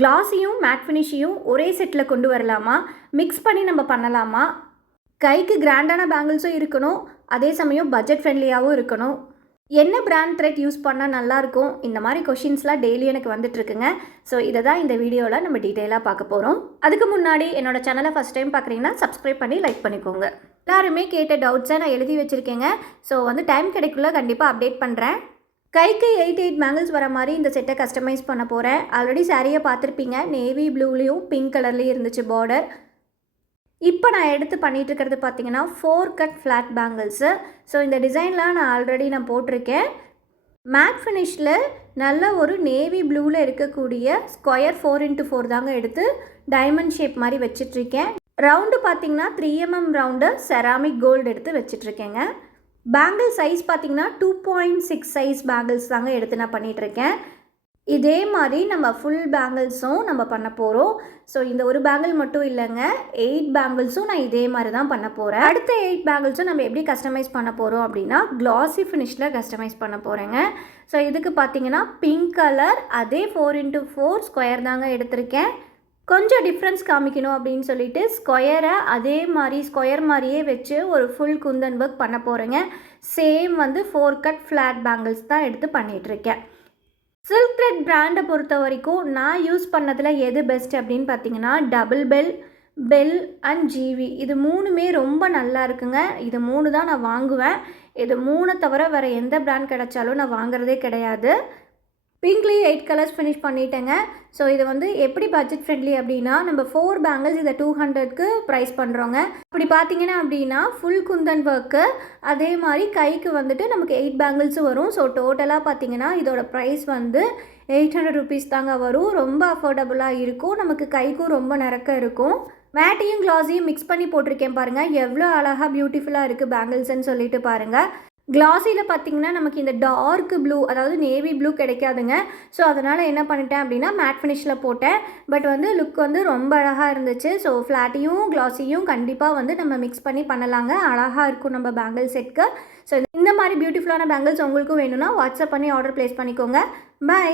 கிளாஸியும் mat ஃபினிஷையும் ஒரே settle கொண்டு வரலாமா, மிக்ஸ் பண்ணி நம்ம பண்ணலாமா, கைக்கு கிராண்டான பேங்கிள்ஸும் இருக்கணும், அதே சமயம் பட்ஜெட் ஃப்ரெண்ட்லியாகவும் இருக்கணும், என்ன பிராண்ட் த்ரெட் யூஸ் பண்ணால் நல்லாயிருக்கும், இந்த மாதிரி கொஷின்ஸ்லாம் டெய்லி எனக்கு வந்துட்டுருக்குங்க. ஸோ இதை தான் இந்த வீடியோவில் நம்ம டீட்டெயிலாக பார்க்க போகிறோம். அதுக்கு முன்னாடி என்னோடய சேனலை ஃபஸ்ட் டைம் பார்க்குறீங்கன்னா சப்ஸ்கிரைப் பண்ணி லைக் பண்ணிக்கோங்க. எல்லாருமே கேட்ட டவுட்ஸை நான் எழுதி வச்சுருக்கேங்க. ஸோ டைம் கிடைக்குள்ள கண்டிப்பாக அப்டேட் பண்ணுறேன். கைக்கு 8 பேங்கிள்ஸ் வர மாதிரி இந்த செட்டை கஸ்டமைஸ் பண்ண போகிறேன். ஆல்ரெடி சாரியை பார்த்துருப்பீங்க, நேவி ப்ளூலேயும் பிங்க் கலர்லேயும் இருந்துச்சு பார்டர். இப்போ நான் எடுத்து பண்ணிகிட்டு இருக்கிறது பார்த்தீங்கன்னா 4 கட் ஃப்ளாட் பேங்கிள்ஸு. ஸோ இந்த டிசைன்லாம் நான் ஆல்ரெடி போட்டிருக்கேன். மேட் ஃபினிஷில் நல்ல ஒரு நேவி ப்ளூவில் இருக்கக்கூடிய ஸ்கொயர் 4x4 தாங்க எடுத்து டைமண்ட் ஷேப் மாதிரி வச்சிட்ருக்கேன். ரவுண்டு பார்த்தீங்கன்னா 3mm ரவுண்டு செராமிக் கோல்டு எடுத்து வச்சிட்ருக்கேங்க. பேங்கிள் சைஸ் பார்த்தீங்கன்னா 2.6 சைஸ் பேங்கிள்ஸ் தாங்க எடுத்து நான் பண்ணிகிட்ருக்கேன். இதே மாதிரி நம்ம ஃபுல் பேங்கிள்ஸும் நம்ம பண்ண போகிறோம். ஸோ இந்த ஒரு பேங்கிள் மட்டும் இல்லைங்க, 8 பேங்கிள்ஸும் நான் இதே மாதிரி தான் பண்ண போகிறேன். அடுத்த 8 பேங்கிள்ஸும் நம்ம எப்படி கஸ்டமைஸ் பண்ண போகிறோம் அப்படின்னா கிளாஸி ஃபினிஷில் கஸ்டமைஸ் பண்ண போகிறேங்க. ஸோ இதுக்கு பார்த்தீங்கன்னா பிங்க் கலர் அதே 4x4 ஸ்கொயர் தாங்க எடுத்திருக்கேன். கொஞ்சம் டிஃப்ரென்ஸ் காமிக்கணும் அப்படின்னு சொல்லிட்டு ஸ்கொயரை அதே மாதிரி ஸ்கொயர் மாதிரியே வச்சு ஒரு ஃபுல் குந்தன் ஒர்க் பண்ண போகிறேங்க. சேம் 4 கட் ஃப்ளாட் பேங்கிள்ஸ் தான் எடுத்து பண்ணிகிட்ருக்கேன். சில்க் த்ரெட் பிராண்டை பொறுத்த வரைக்கும் நான் யூஸ் பண்ணதில் எது பெஸ்ட் அப்படின்னு பார்த்தீங்கன்னா டபுள் பெல் அண்ட் ஜிவி, இது 3மே ரொம்ப நல்லா இருக்குங்க. இது 3 தான் நான் வாங்குவேன். இது 3 தவிர வேறு எந்த பிராண்ட் கிடைச்சாலும் நான் வாங்குறதே கிடையாது. பிங்க்லேயே 8 கலர்ஸ் ஃபினிஷ் பண்ணிட்டேங்க. ஸோ இது எப்படி பட்ஜெட் ஃப்ரெண்ட்லி அப்படின்னா நம்ம 4 பேங்கிள்ஸ் இதை 200க்கு ப்ரைஸ் பண்ணுறோங்க. அப்படி பார்த்தீங்கன்னா அப்படின்னா ஃபுல் குந்தன் ஒர்க்கு அதே மாதிரி கைக்கு நமக்கு 8 பேங்கிள்ஸும் வரும். ஸோ டோட்டலாக பார்த்தீங்கன்னா இதோட ப்ரைஸ் 800 ருபீஸ் தாங்க வரும். ரொம்ப அஃபோர்டபுளாக இருக்கும், நமக்கு கைக்கும் ரொம்ப நிறக்க இருக்கும். மேட்டையும் கிளாஸையும் மிக்ஸ் பண்ணி போட்டிருக்கேன் பாருங்கள், எவ்வளோ அழகாக பியூட்டிஃபுல்லாக இருக்குது பேங்கிள்ஸ்ன்னு சொல்லிட்டு பாருங்கள். கிளாஸியில் பார்த்திங்கன்னா நமக்கு இந்த டார்க் ப்ளூ அதாவது நேவி ப்ளூ கிடைக்காதுங்க. ஸோ அதனால் என்ன பண்ணிட்டேன் அப்படின்னா மேட் ஃபினிஷில் போட்டேன். பட் லுக் ரொம்ப அழகாக இருந்துச்சு. ஸோ ஃப்ளாட்டையும் கிளாஸியும் கண்டிப்பாக நம்ம மிக்ஸ் பண்ணி பண்ணலாங்க, அழகாக இருக்கும் நம்ம பேங்கிள் செட்க்கு. ஸோ இந்த மாதிரி பியூட்டிஃபுல்லான பேங்கிள்ஸ் உங்களுக்கும் வேணும்னா வாட்ஸ்அப் பண்ணி ஆர்டர் ப்ளேஸ் பண்ணிக்கோங்க. பை.